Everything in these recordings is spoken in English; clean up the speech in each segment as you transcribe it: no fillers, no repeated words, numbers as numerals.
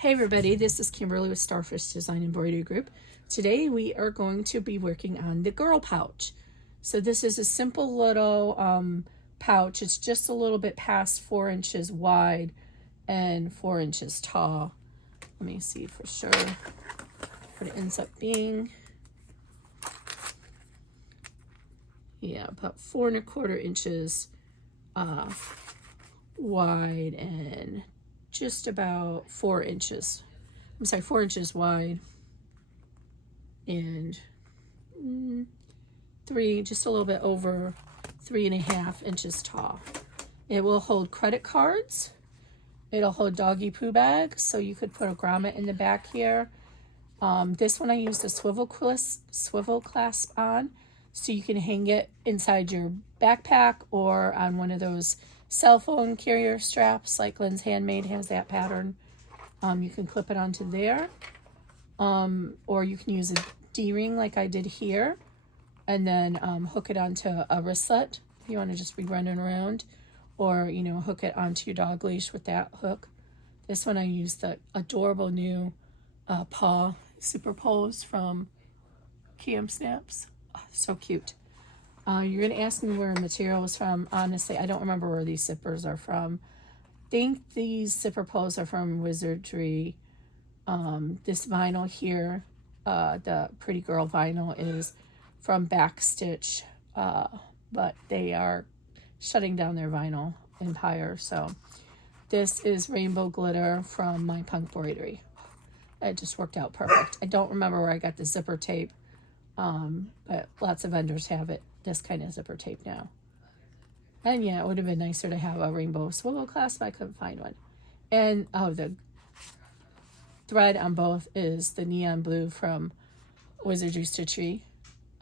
Hey everybody, this is Kimberly with Starfish Design Embroidery Group. Today we are going to be working on the girl pouch. So this is a simple little pouch. It's just a little bit past 4 inches wide and 4 inches tall. Let me see for sure what it ends up being. Yeah, about 4 1/4 inches wide and just about 4 inches. 4 inches wide and just a little bit over 3.5 inches tall. It will hold credit cards. It'll hold doggy poo bags, so you could put a grommet in the back here. This one I used a swivel clasp on, so you can hang it inside your backpack or on one of those cell phone carrier straps, like Lynn's Handmade has that pattern. You can clip it onto there, or you can use a D-ring like I did here, and then hook it onto a wristlet if you want to just be running around, or hook it onto your dog leash with that hook. This one I used the adorable new paw superpose from Cam Snaps. Oh, so cute. You're going to ask me where material was from. Honestly, I don't remember where these zippers are from. I think these zipper pulls are from Wizardry. This vinyl here, the Pretty Girl vinyl, is from Backstitch, but they are shutting down their vinyl empire. So this is rainbow glitter from my punk embroidery. It just worked out perfect. I don't remember where I got the zipper tape, but lots of vendors have this kind of zipper tape now. And yeah, it would have been nicer to have a rainbow swivel clasp, but I couldn't find one. And the thread on both is the neon blue from Wizardry Stitchery,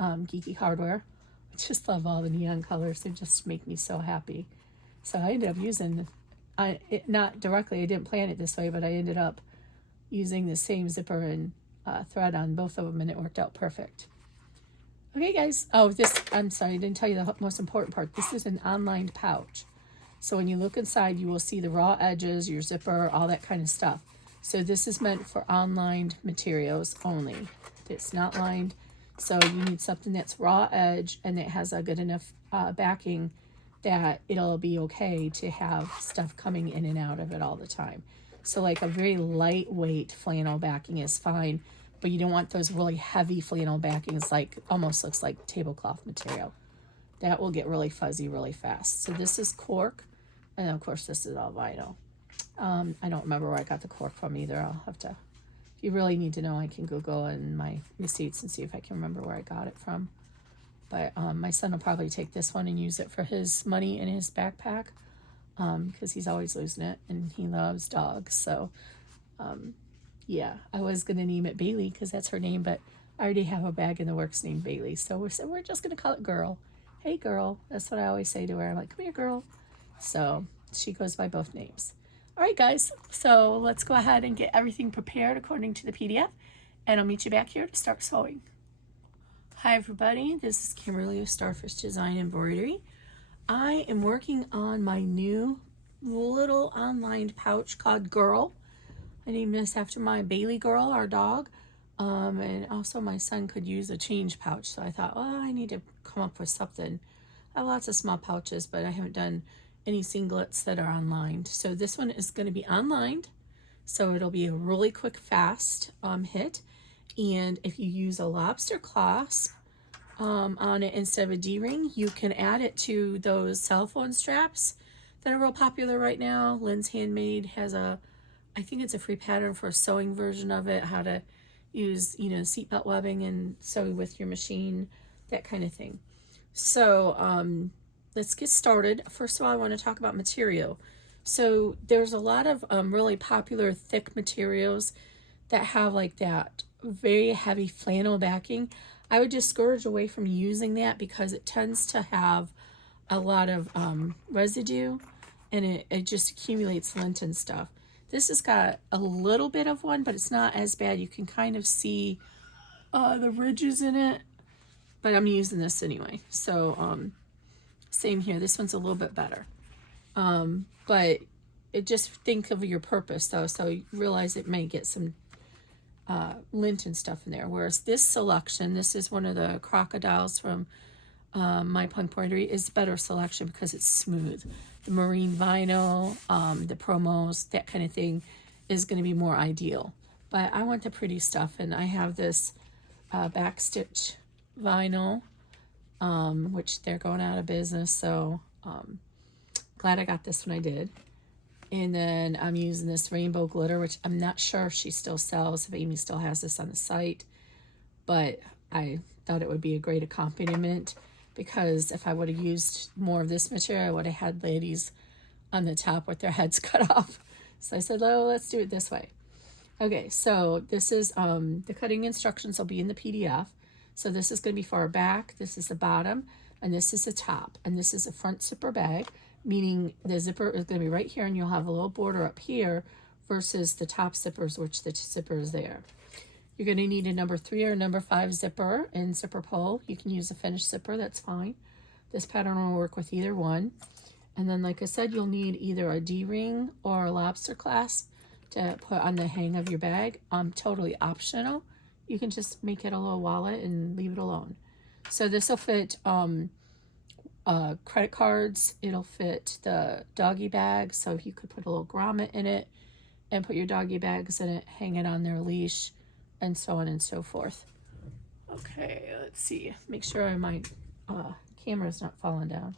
Geeky Hardware. I just love all the neon colors. They just make me so happy. So I ended up using it, not directly, I didn't plan it this way, but I ended up using the same zipper and thread on both of them, and it worked out perfect. Okay guys, I'm sorry, I didn't tell you the most important part. This is an online pouch. So when you look inside, you will see the raw edges, your zipper, all that kind of stuff. So this is meant for online materials only. It's not lined. So you need something that's raw edge and that has a good enough backing that it'll be okay to have stuff coming in and out of it all the time. So like a very lightweight flannel backing is fine, but you don't want those really heavy flannel backings, like almost looks like tablecloth material. That will get really fuzzy really fast. So this is cork, and of course this is all vinyl. I don't remember where I got the cork from either. I'll have to, if you really need to know, I can Google in my receipts and see if I can remember where I got it from. But my son will probably take this one and use it for his money in his backpack, because he's always losing it and he loves dogs. So yeah, I was going to name it Bailey because that's her name, but I already have a bag in the works named Bailey. So we're just going to call it Girl. Hey, Girl. That's what I always say to her. I'm like, come here, Girl. So she goes by both names. All right, guys. So let's go ahead and get everything prepared according to the PDF, and I'll meet you back here to start sewing. Hi, everybody. This is Kimberly with Starfish Design Embroidery. I am working on my new little online pouch called Girl. I named this after my Bailey girl, our dog. And also my son could use a change pouch. So I thought, well, I need to come up with something. I have lots of small pouches, but I haven't done any singlets that are unlined. So this one is going to be unlined. So it'll be a really quick, fast hit. And if you use a lobster clasp on it instead of a D-ring, you can add it to those cell phone straps that are real popular right now. Lynn's Handmade has I think it's a free pattern for a sewing version of it, how to use, seatbelt webbing and sew with your machine, that kind of thing. So let's get started. First of all, I want to talk about material. So there's a lot of really popular thick materials that have like that very heavy flannel backing. I would discourage away from using that because it tends to have a lot of residue, and it just accumulates lint and stuff. This has got a little bit of one, but it's not as bad. You can kind of see the ridges in it, but I'm using this anyway. So same here. This one's a little bit better. But it just think of your purpose though, so you realize it may get some lint and stuff in there. Whereas this selection, this is one of the crocodiles from My Punk Embroidery, is better selection because it's smooth. The marine vinyl, the promos, that kind of thing is going to be more ideal. But I want the pretty stuff, and I have this backstitch vinyl, which they're going out of business, so glad I got this when I did. And then I'm using this rainbow glitter, which I'm not sure if she still sells, if Amy still has this on the site, but I thought it would be a great accompaniment, because if I would have used more of this material, I would have had ladies on the top with their heads cut off. So I said, oh, let's do it this way. Okay, so this is, the cutting instructions will be in the PDF. So this is going to be for our back, this is the bottom, and this is the top. And this is a front zipper bag, meaning the zipper is going to be right here, and you'll have a little border up here versus the top zippers, which the zipper is there. You're going to need a number 3 or number 5 zipper and zipper pull. You can use a finished zipper, that's fine. This pattern will work with either one. And then, like I said, you'll need either a D-ring or a lobster clasp to put on the hang of your bag. Totally optional. You can just make it a little wallet and leave it alone. So this will fit credit cards. It'll fit the doggy bag, so you could put a little grommet in it and put your doggy bags in it, hang it on their leash, and so on and so forth. Okay, let's see. Make sure my camera's not falling down.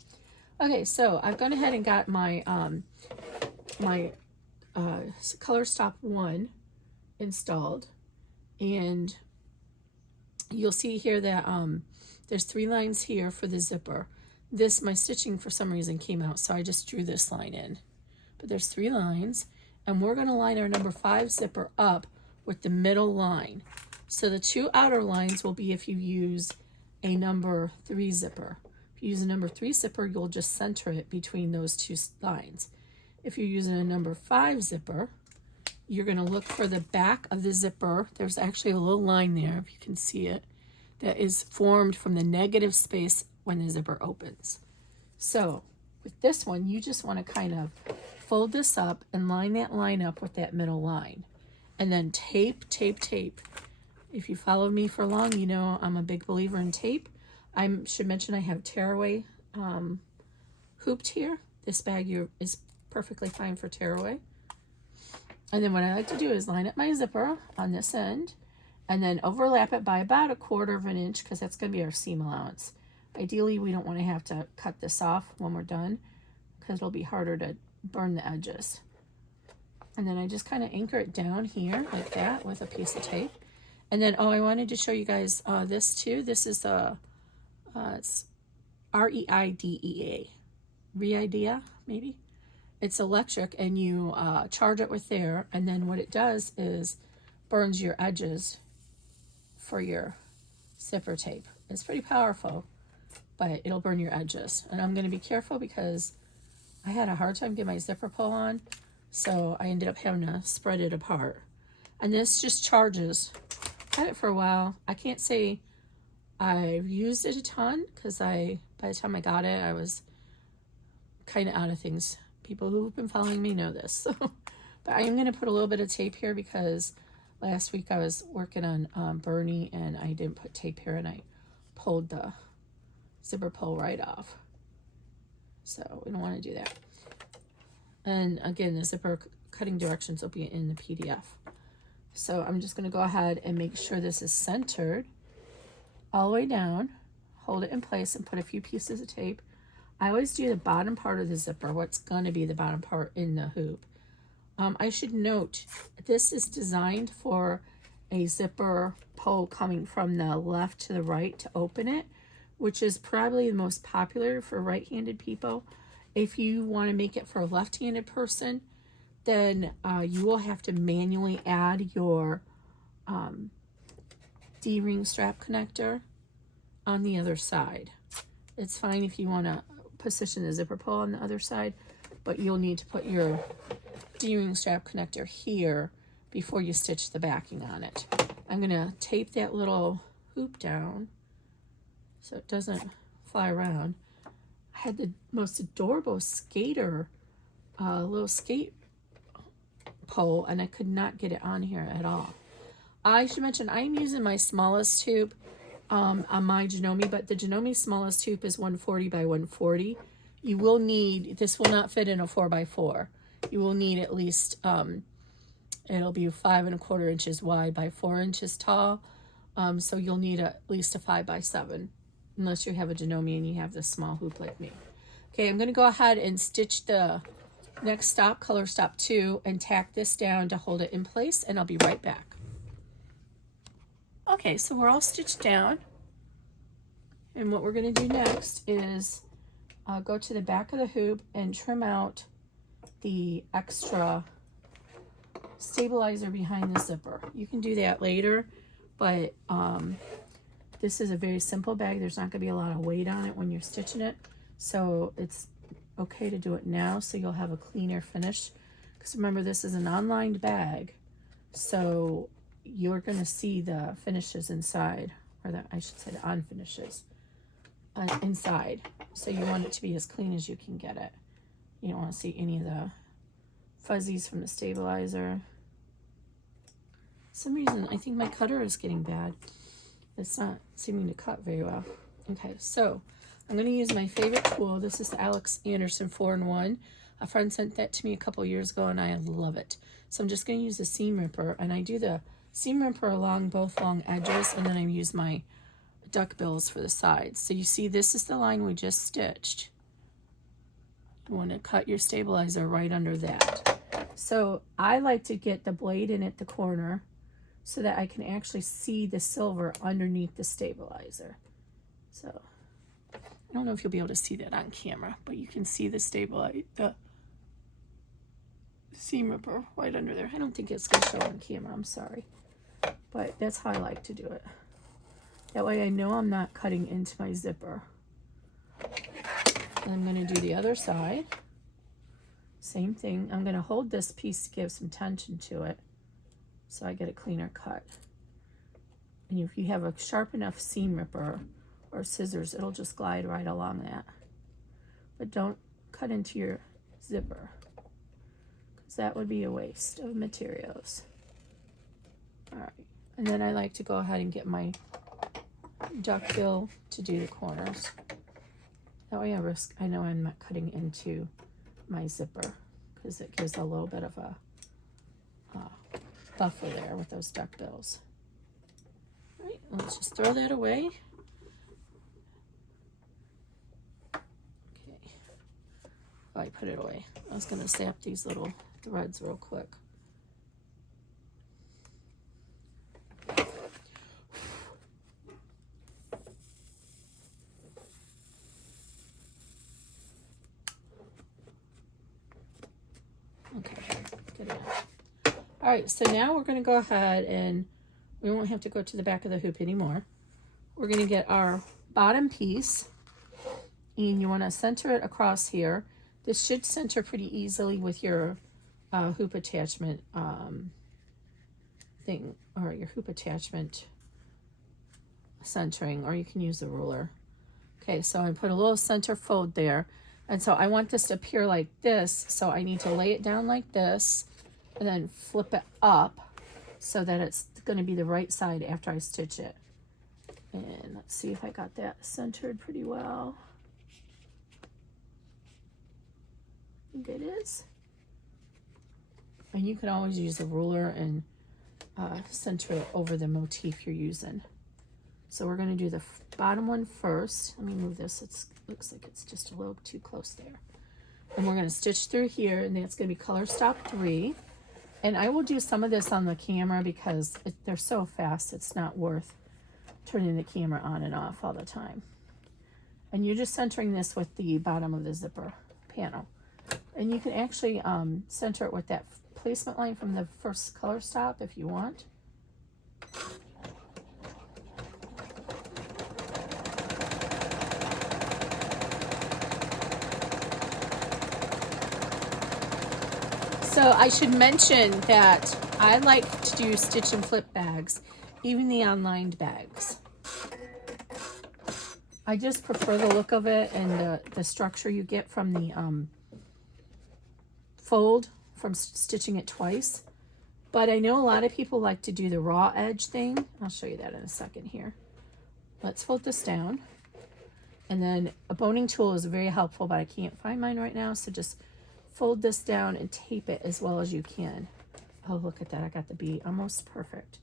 Okay, so I've gone ahead and got my Color Stop 1 installed, and you'll see here that there's 3 lines here for the zipper. This, my stitching for some reason came out, so I just drew this line in. But there's 3 lines, and we're going to line our number 5 zipper up with the middle line. So the 2 outer lines will be if you use a number 3 zipper. If you use a number 3 zipper, you'll just center it between those 2 lines. If you're using a number 5 zipper, you're going to look for the back of the zipper. There's actually a little line there, if you can see it, that is formed from the negative space when the zipper opens. So with this one, you just want to kind of fold this up and line that line up with that middle line. And then tape, tape, tape. If you followed me for long, you know I'm a big believer in tape. I should mention I have tearaway hooped here. This bag is perfectly fine for tearaway. And then what I like to do is line up my zipper on this end and then overlap it by about 1/4 of an inch, because that's going to be our seam allowance. Ideally, we don't want to have to cut this off when we're done, because it'll be harder to burn the edges. And then I just kind of anchor it down here like that with a piece of tape. And then, oh, I wanted to show you guys this too. This is it's REIDEA. REIDEA, maybe? It's electric, and you charge it with there, and then what it does is burns your edges for your zipper tape. It's pretty powerful, but it'll burn your edges. And I'm going to be careful because I had a hard time getting my zipper pull on, so I ended up having to spread it apart. And this just charges. Had it for a while. I can't say I've used it a ton, because by the time I got it, I was kind of out of things. People who've been following me know this. So, but I am going to put a little bit of tape here, because last week I was working on Bernie, and I didn't put tape here, and I pulled the zipper pull right off. So we don't want to do that. And again, the zipper cutting directions will be in the PDF. So I'm just going to go ahead and make sure this is centered all the way down, hold it in place, and put a few pieces of tape. I always do the bottom part of the zipper, what's going to be the bottom part in the hoop. I should note, this is designed for a zipper pull coming from the left to the right to open it, which is probably the most popular for right-handed people. If you want to make it for a left-handed person, then you will have to manually add your D-ring strap connector on the other side. It's fine if you want to position the zipper pull on the other side, but you'll need to put your D-ring strap connector here before you stitch the backing on it. I'm going to tape that little hoop down so it doesn't fly around. I had the most adorable skater, little skate pole, and I could not get it on here at all. I should mention I'm using my smallest tube on my Janome, but the Janome smallest tube is 140 by 140. You will need, this will not fit in a 4x4. You will need at least, it'll be 5 1/4 inches wide by 4 inches tall. So you'll need at least a 5x7, unless you have a Janome and you have this small hoop like me. Okay, I'm gonna go ahead and stitch the next stop, color stop 2, and tack this down to hold it in place, and I'll be right back. Okay, so we're all stitched down, and what we're going to do next is go to the back of the hoop and trim out the extra stabilizer behind the zipper. You can do that later, but this is a very simple bag. There's not going to be a lot of weight on it when you're stitching it, so it's okay to do it now so you'll have a cleaner finish, because remember, this is an unlined bag, so you're going to see the finishes inside, or the, I should say the unfinishes inside. So you want it to be as clean as you can get it. You don't want to see any of the fuzzies from the stabilizer. For some reason, I think my cutter is getting bad. It's not seeming to cut very well. Okay, so I'm going to use my favorite tool. This is the Alex Anderson 4-in-1. A friend sent that to me a couple years ago, and I love it. So I'm just going to use a seam ripper, and I do the seam ripper along both long edges, and then I use my duck bills for the sides. So you see, this is the line we just stitched. You want to cut your stabilizer right under that. So I like to get the blade in at the corner so that I can actually see the silver underneath the stabilizer. So I don't know if you'll be able to see that on camera, but you can see the the seam ripper right under there. I don't think it's going to show on camera, I'm sorry. But that's how I like to do it. That way I know I'm not cutting into my zipper. And I'm going to do the other side. Same thing. I'm going to hold this piece to give some tension to it so I get a cleaner cut. And if you have a sharp enough seam ripper or scissors, it'll just glide right along that. But don't cut into your zipper, because that would be a waste of materials. All right, and then I like to go ahead and get my duck bill to do the corners. That way I know I'm not cutting into my zipper, because it gives a little bit of a buffer there with those duck bills. All right, let's just throw that away. Okay, oh, I put it away. I was going to snap these little threads real quick. Okay, get it out. All right, so now we're going to go ahead and we won't have to go to the back of the hoop anymore. We're going to get our bottom piece, and you want to center it across here. This should center pretty easily with your hoop attachment thing, or your hoop attachment centering, or you can use a ruler. Okay, so I put a little center fold there. And so I want this to appear like this, so I need to lay it down like this and then flip it up so that it's going to be the right side after I stitch it. And let's see if I got that centered pretty well. I think it is. And you can always use a ruler and center it over the motif you're using. So we're going to do the bottom one first. Let me move this. It looks like it's just a little too close there. And we're going to stitch through here, and that's going to be color stop 3. And I will do some of this on the camera because they're so fast, it's not worth turning the camera on and off all the time. And you're just centering this with the bottom of the zipper panel. And you can actually center it with that placement line from the first color stop if you want. So I should mention that I like to do stitch and flip bags, even the unlined bags. I just prefer the look of it and the structure you get from the fold from stitching it twice. But I know a lot of people like to do the raw edge thing. I'll show you that in a second here. Let's fold this down. And then a boning tool is very helpful, but I can't find mine right now. So just fold this down and tape it as well as you can. Oh, look at that. I got the B almost perfect.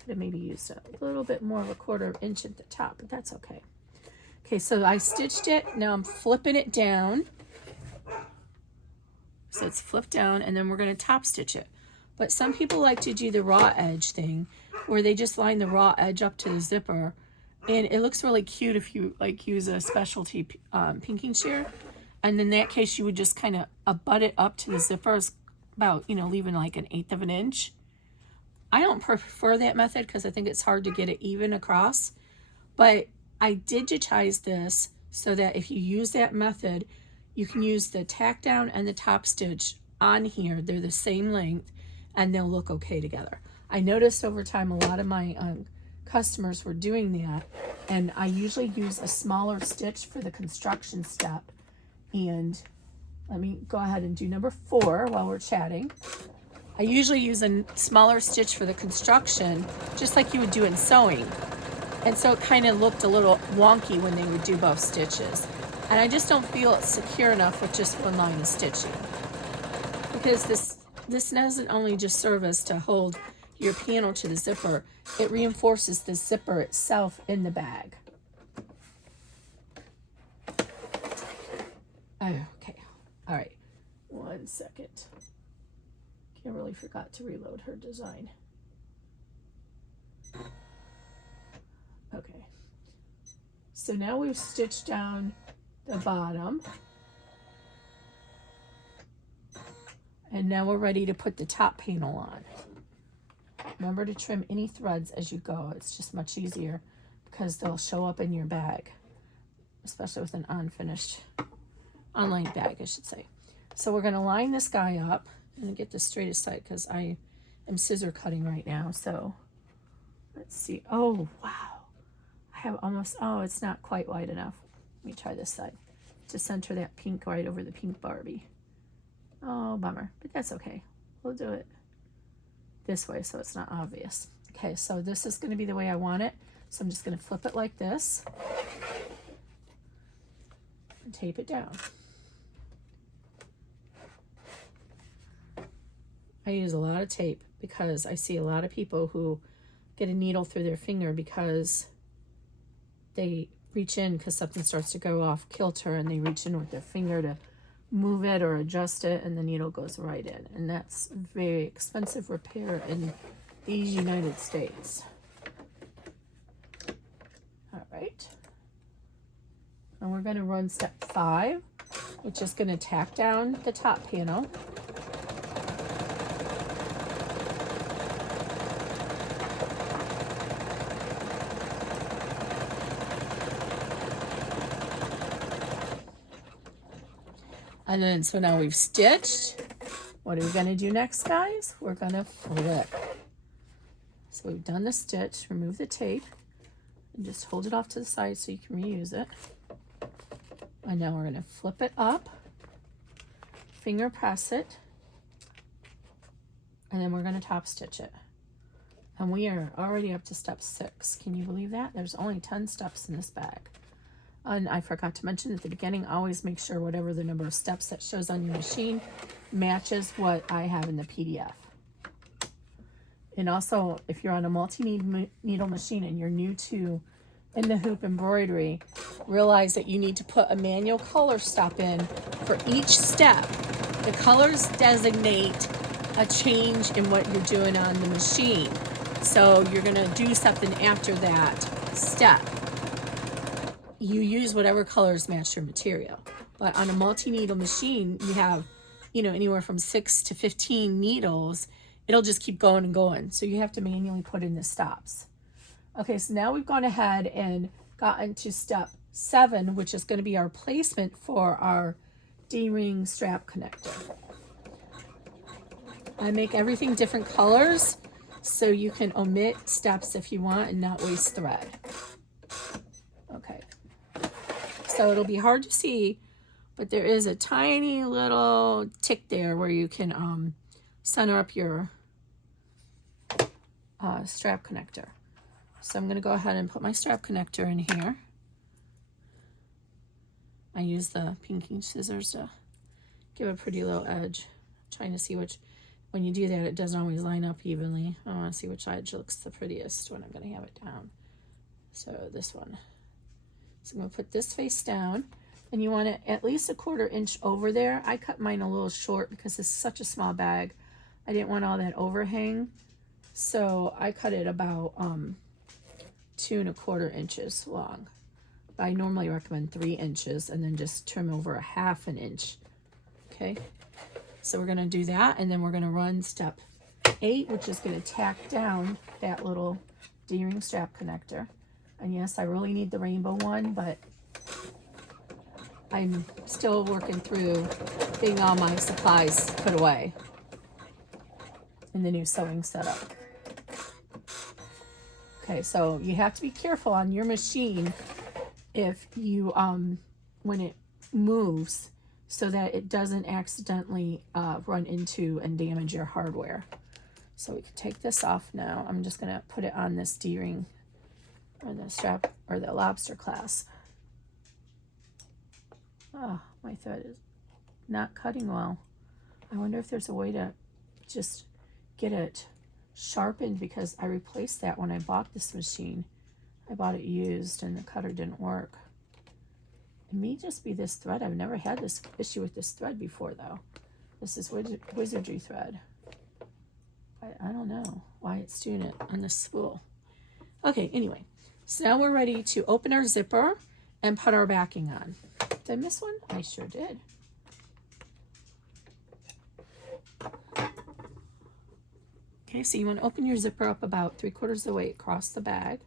Could have maybe used a little bit more of a 1/4 inch at the top, but that's okay. Okay, so I stitched it. Now I'm flipping it down. So it's flipped down, and then we're going to top stitch it. But some people like to do the raw edge thing, where they just line the raw edge up to the zipper. And it looks really cute if you like use a specialty pinking shear. And in that case, you would just kind of butt it up to the zipper, about, you know, leaving like 1/8 of an inch. I don't prefer that method because I think it's hard to get it even across. But I digitize this so that if you use that method, you can use the tack down and the top stitch on here. They're the same length and they'll look okay together. I noticed over time a lot of my customers were doing that, and I usually use a smaller stitch for the construction step. And let me go ahead and do number 4 while we're chatting. I usually use a smaller stitch for the construction, just like you would do in sewing. And so it kind of looked a little wonky when they would do both stitches. And I just don't feel it's secure enough with just one line of stitching. Because this doesn't only just serve as to hold your panel to the zipper, it reinforces the zipper itself in the bag. Okay, all right, 1 second. Kimberly forgot to reload her design. Okay, so now we've stitched down the bottom. And now we're ready to put the top panel on. Remember to trim any threads as you go. It's just much easier because they'll show up in your bag, especially with an unfinished, unlined bag, I should say. So we're going to line this guy up. I'm going to get this straight aside because I am scissor cutting right now. So let's see. Oh, wow. I have almost, oh, it's not quite wide enough. Let me try this side to center that pink right over the pink Barbie. Oh, bummer, but that's okay. We'll do it this way so it's not obvious. Okay, so this is going to be the way I want it. So I'm just going to flip it like this and tape it down. I use a lot of tape because I see a lot of people who get a needle through their finger because they reach in because something starts to go off kilter, and they reach in with their finger to move it or adjust it, and the needle goes right in. And that's very expensive repair in these United States. All right. And we're going to run step 5, which is going to tack down the top panel. And then, so now we've stitched. What are we going to do next, guys? We're going to flip. So we've done the stitch, remove the tape, and just hold it off to the side so you can reuse it. And now we're going to flip it up, finger press it, and then we're going to top stitch it. And we are already up to step 6. Can you believe that? There's only 10 steps in this bag. And I forgot to mention at the beginning, always make sure whatever the number of steps that shows on your machine matches what I have in the PDF. And also, if you're on a multi-needle machine and you're new to in the hoop embroidery, realize that you need to put a manual color stop in for each step. The colors designate a change in what you're doing on the machine. So you're going to do something after that step. You use whatever colors match your material. But on a multi-needle machine, you have, you know, anywhere from 6 to 15 needles. It'll just keep going and going. So you have to manually put in the stops. Okay, so now we've gone ahead and gotten to step 7, which is going to be our placement for our D-ring strap connector. I make everything different colors so you can omit steps if you want and not waste thread. Okay. So it'll be hard to see, but there is a tiny little tick there where you can center up your strap connector. So I'm going to go ahead and put my strap connector in here. I use the pinking scissors to give a pretty little edge. I'm trying to see which, when you do that, it doesn't always line up evenly. I want to see which edge looks the prettiest when I'm going to have it down. So this one. So I'm going to put this face down, and you want it at least a 1/4 inch over there. I cut mine a little short because it's such a small bag. I didn't want all that overhang, so I cut it about 2 1/4 inches long. I normally recommend 3 inches, and then just trim over a 1/2 inch. Okay, so we're going to do that, and then we're going to run step 8, which is going to tack down that little D-ring strap connector. And yes, I really need the rainbow one, but I'm still working through getting all my supplies put away in the new sewing setup. Okay, so you have to be careful on your machine if you, when it moves, so that it doesn't accidentally run into and damage your hardware. So we can take this off now. I'm just gonna put it on this D-ring, or the strap, or the lobster clasp. Oh, my thread is not cutting well. I wonder if there's a way to just get it sharpened, because I replaced that when I bought this machine. I bought it used and the cutter didn't work. It may just be this thread. I've never had this issue with this thread before though. This is wizardry thread. I don't know why it's doing it on this spool. Okay, anyway. So now we're ready to open our zipper and put our backing on. Did I miss one? I sure did. Okay, so you want to open your zipper up about 3/4 of the way across the bag.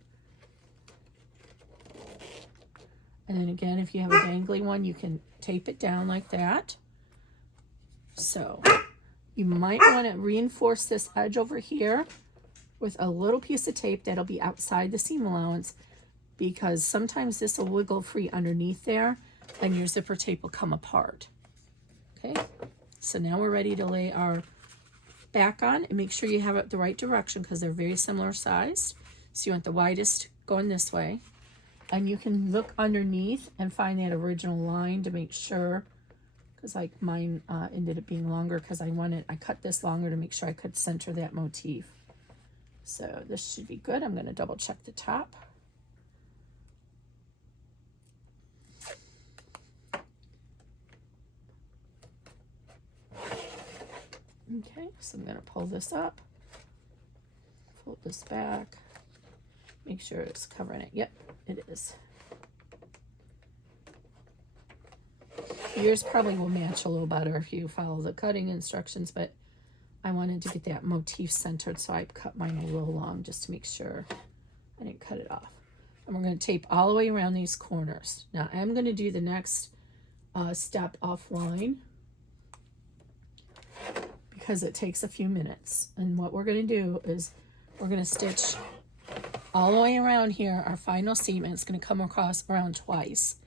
And then again, if you have a dangly one, you can tape it down like that. So you might want to reinforce this edge over here with a little piece of tape that'll be outside the seam allowance, because sometimes this will wiggle free underneath there and your zipper tape will come apart. Okay, so now we're ready to lay our back on, and make sure you have it the right direction because they're very similar sized. So you want the widest going this way, and you can look underneath and find that original line to make sure, because like mine ended up being longer because I cut this longer to make sure I could center that motif. So this should be good. I'm going to double check the top. Okay, so I'm going to pull this up, fold this back, make sure it's covering it. Yep, it is. Yours probably will match a little better if you follow the cutting instructions, but I wanted to get that motif centered, so I cut mine a little long just to make sure I didn't cut it off. And we're going to tape all the way around these corners. Now I'm going to do the next step offline because it takes a few minutes. And what we're going to do is we're going to stitch all the way around here our final seam, and it's going to come across around twice.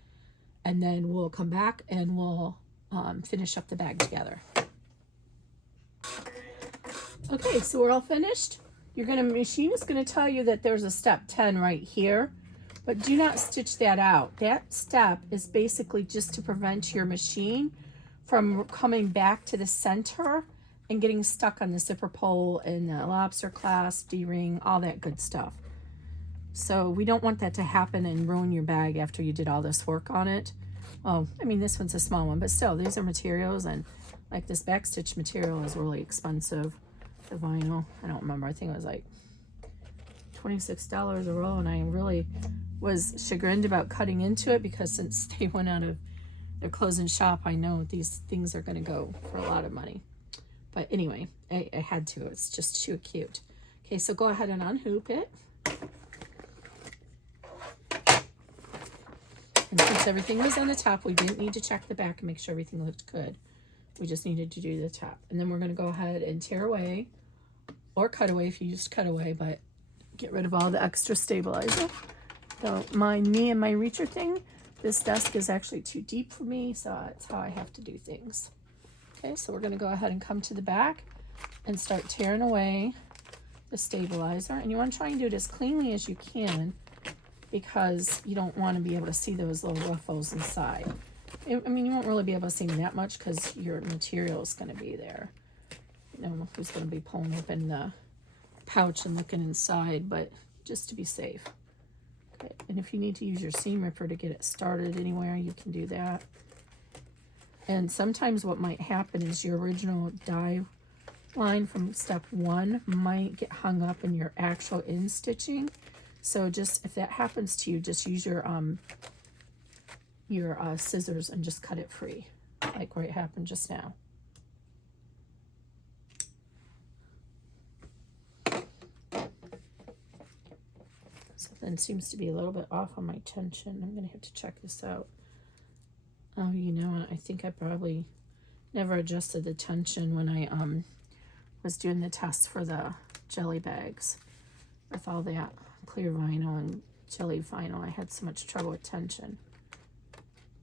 And then we'll come back and we'll finish up the bag together. Okay, so we're all finished. Machine is going to tell you that there's a step 10 right here, but do not stitch that out. That step is basically just to prevent your machine from coming back to the center and getting stuck on the zipper pole and the lobster clasp, D-ring, all that good stuff. So we don't want that to happen and ruin your bag after you did all this work on it. Well, I mean, this one's a small one, but still, these are materials, and like this backstitch material is really expensive. The vinyl, I don't remember, I think it was like $26 a roll, and I really was chagrined about cutting into it because since they went out of their closing shop, I know these things are going to go for a lot of money. But anyway, I had to. It's just too cute. Okay, so go ahead and unhoop it. And since everything was on the top, we didn't need to check the back and make sure everything looked good. We just needed to do the top. And then we're going to go ahead and tear away, or cut away if you used cutaway, but get rid of all the extra stabilizer. Don't mind me and my reacher thing. This desk is actually too deep for me, so that's how I have to do things. Okay, so we're going to go ahead and come to the back and start tearing away the stabilizer. And you want to try and do it as cleanly as you can because you don't want to be able to see those little ruffles inside. I mean, you won't really be able to see that much because your material is going to be there. You know who's going to be pulling open the pouch and looking inside, but just to be safe. Okay, and if you need to use your seam ripper to get it started anywhere, you can do that. And sometimes what might happen is your original die line from step 1 might get hung up in your actual in stitching. So just if that happens to you, just use your scissors and just cut it free, like where it happened just now. Something seems to be a little bit off on my tension. I'm gonna have to check this out. Oh, you know what? I think I probably never adjusted the tension when I was doing the tests for the jelly bags with all that clear vinyl and jelly vinyl. I had so much trouble with tension.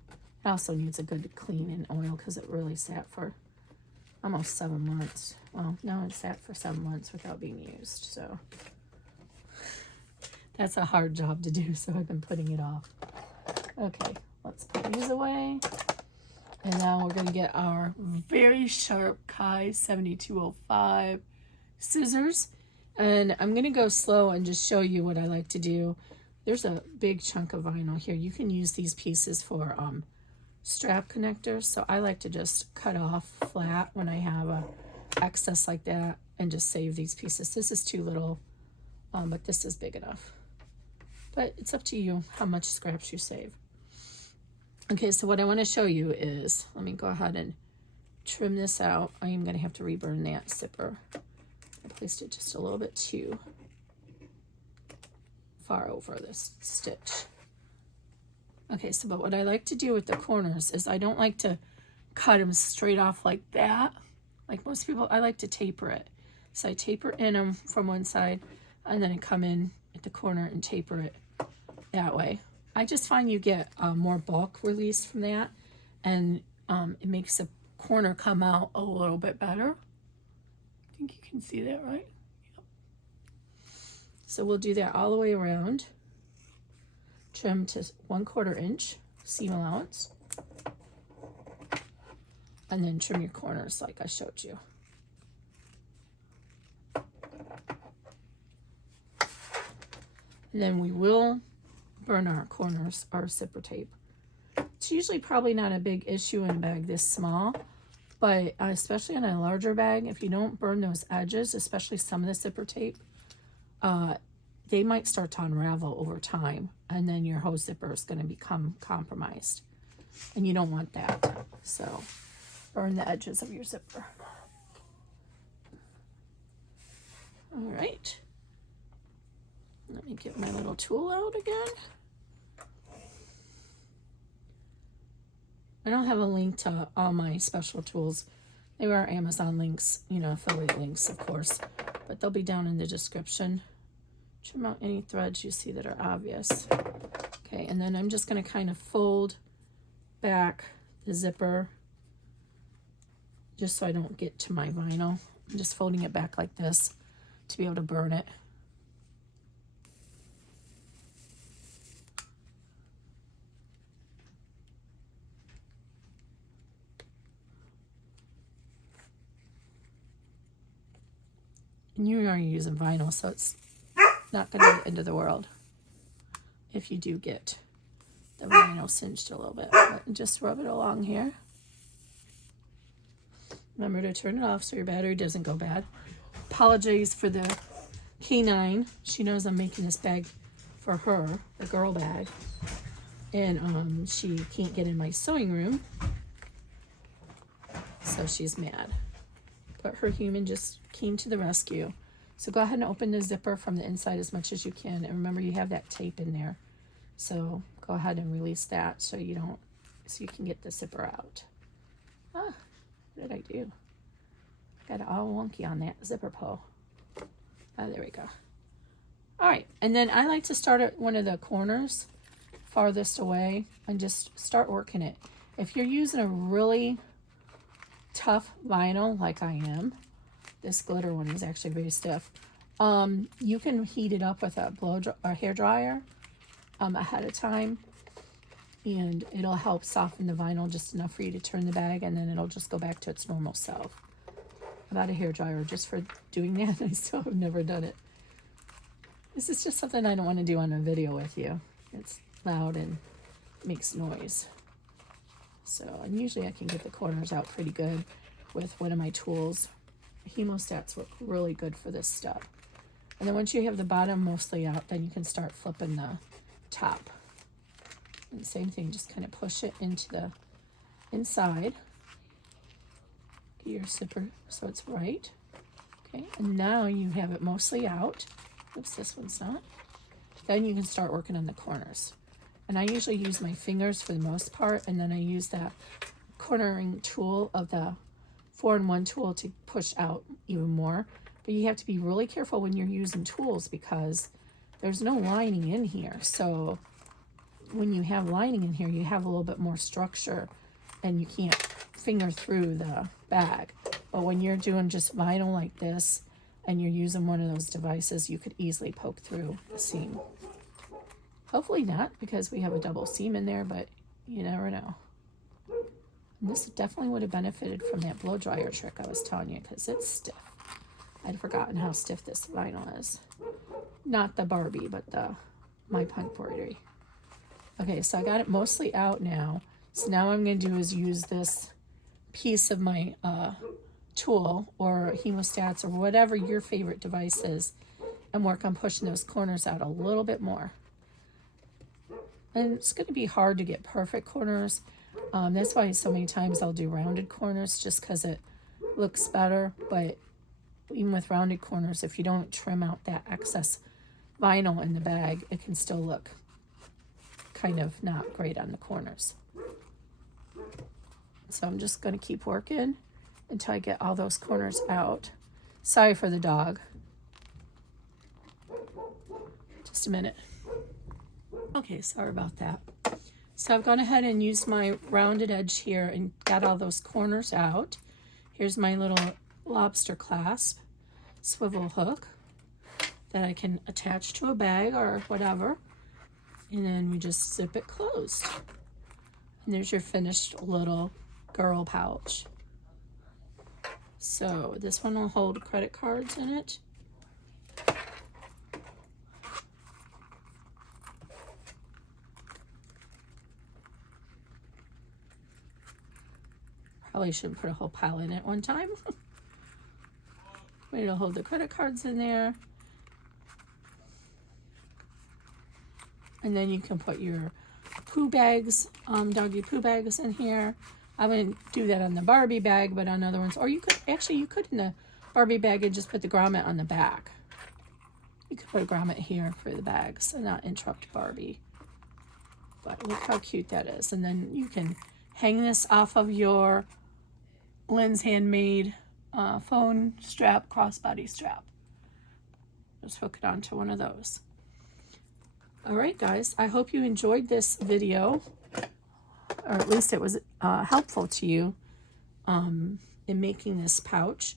It also needs a good clean in oil because it really sat for almost 7 months. Well, no, it sat for 7 months without being used, so that's a hard job to do, so I've been putting it off. Okay, let's put these away. And now we're going to get our very sharp Kai 7205 scissors. And I'm going to go slow and just show you what I like to do. There's a big chunk of vinyl here. You can use these pieces for strap connectors. So I like to just cut off flat when I have a excess like that and just save these pieces. This is too little, but this is big enough. But it's up to you how much scraps you save. Okay, so what I want to show you is, let me go ahead and trim this out. I am going to have to reburn that zipper. I placed it just a little bit too far over this stitch. Okay, so but what I like to do with the corners is I don't like to cut them straight off like that. Like most people, I like to taper it. So I taper in them from one side and then I come in at the corner and taper it that way. I just find you get more bulk release from that, and it makes the corner come out a little bit better. I think you can see that, right? Yep. So we'll do that all the way around. Trim to 1/4 inch seam allowance, and then trim your corners like I showed you. And then we will burn our corners, our zipper tape. It's usually probably not a big issue in a bag this small, but especially in a larger bag, if you don't burn those edges, especially some of the zipper tape, they might start to unravel over time, and then your whole zipper is going to become compromised, and you don't want that. So burn the edges of your zipper. All right. Let me get my little tool out again. I don't have a link to all my special tools. They are Amazon links, you know, affiliate links, of course, but they'll be down in the description. Trim out any threads you see that are obvious. Okay, and then I'm just going to kind of fold back the zipper just so I don't get to my vinyl. I'm just folding it back like this to be able to burn it. And you are using vinyl, so it's not going to be the end of the world if you do get the vinyl singed a little bit. But just rub it along here. Remember to turn it off so your battery doesn't go bad. Apologize for the canine. She knows I'm making this bag for her, the girl bag. And she can't get in my sewing room, so she's mad. But her human just came to the rescue. So go ahead and open the zipper from the inside as much as you can. And remember, you have that tape in there. So go ahead and release that so you can get the zipper out. Ah, what did I do? Got it all wonky on that zipper pull. Ah, there we go. All right, and then I like to start at one of the corners farthest away and just start working it. If you're using a really tough vinyl like I am, this glitter one is actually very stiff, you can heat it up with a hair dryer ahead of time, and it'll help soften the vinyl just enough for you to turn the bag, and then it'll just go back to its normal self. I bought a hair dryer just for doing that, and I still have never done it. This is just something I don't want to do on a video with you. It's loud and makes noise. So, and usually I can get the corners out pretty good with one of my tools. Hemostats work really good for this stuff. And then once you have the bottom mostly out, then you can start flipping the top. And same thing, just kind of push it into the inside. Get your zipper so it's right. Okay, and now you have it mostly out. Oops, this one's not. Then you can start working on the corners. And I usually use my fingers for the most part, and then I use that cornering tool of the 4-in-1 tool to push out even more. But you have to be really careful when you're using tools because there's no lining in here. So when you have lining in here, you have a little bit more structure and you can't finger through the bag. But when you're doing just vinyl like this and you're using one of those devices, you could easily poke through the seam. Hopefully not, because we have a double seam in there, but you never know. And this definitely would have benefited from that blow dryer trick I was telling you, because it's stiff. I'd forgotten how stiff this vinyl is. Not the Barbie, but my punk embroidery. Okay, so I got it mostly out now. So now what I'm going to do is use this piece of my tool or hemostats or whatever your favorite device is and work on pushing those corners out a little bit more. And it's going to be hard to get perfect corners. That's why so many times I'll do rounded corners just because it looks better. But even with rounded corners, if you don't trim out that excess vinyl in the bag, it can still look kind of not great on the corners. So I'm just going to keep working until I get all those corners out. Sorry for the dog. Just a minute. Okay, sorry about that. So I've gone ahead and used my rounded edge here and got all those corners out. Here's my little lobster clasp swivel hook that I can attach to a bag or whatever. And then we just zip it closed. And there's your finished little girl pouch. So this one will hold credit cards in it. Probably shouldn't put a whole pile in at one time. It'll hold the credit cards in there. And then you can put your poo bags, doggy poo bags in here. I wouldn't do that on the Barbie bag, but on other ones. Or you could, actually you could in the Barbie bag and just put the grommet on the back. You could put a grommet here for the bags and not interrupt Barbie. But look how cute that is. And then you can hang this off of your Lynn's Handmade phone strap, crossbody strap. Just hook it onto one of those. All right, guys, I hope you enjoyed this video, or at least it was helpful to you in making this pouch.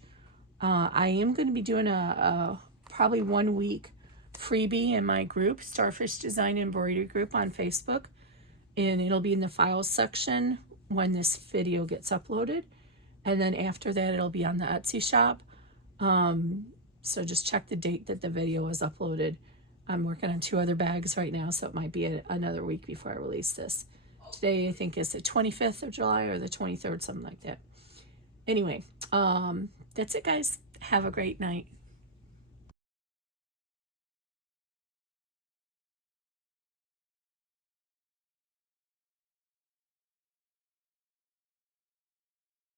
I am going to be doing a probably 1 week freebie in my group, Starfish Design Embroidery group on Facebook, and it'll be in the files section when this video gets uploaded. And then after that, it'll be on the Etsy shop. So just check the date that the video was uploaded. I'm working on 2 other bags right now, so it might be another week before I release this. Today, I think, is the 25th of July or the 23rd, something like that. Anyway, that's it, guys. Have a great night.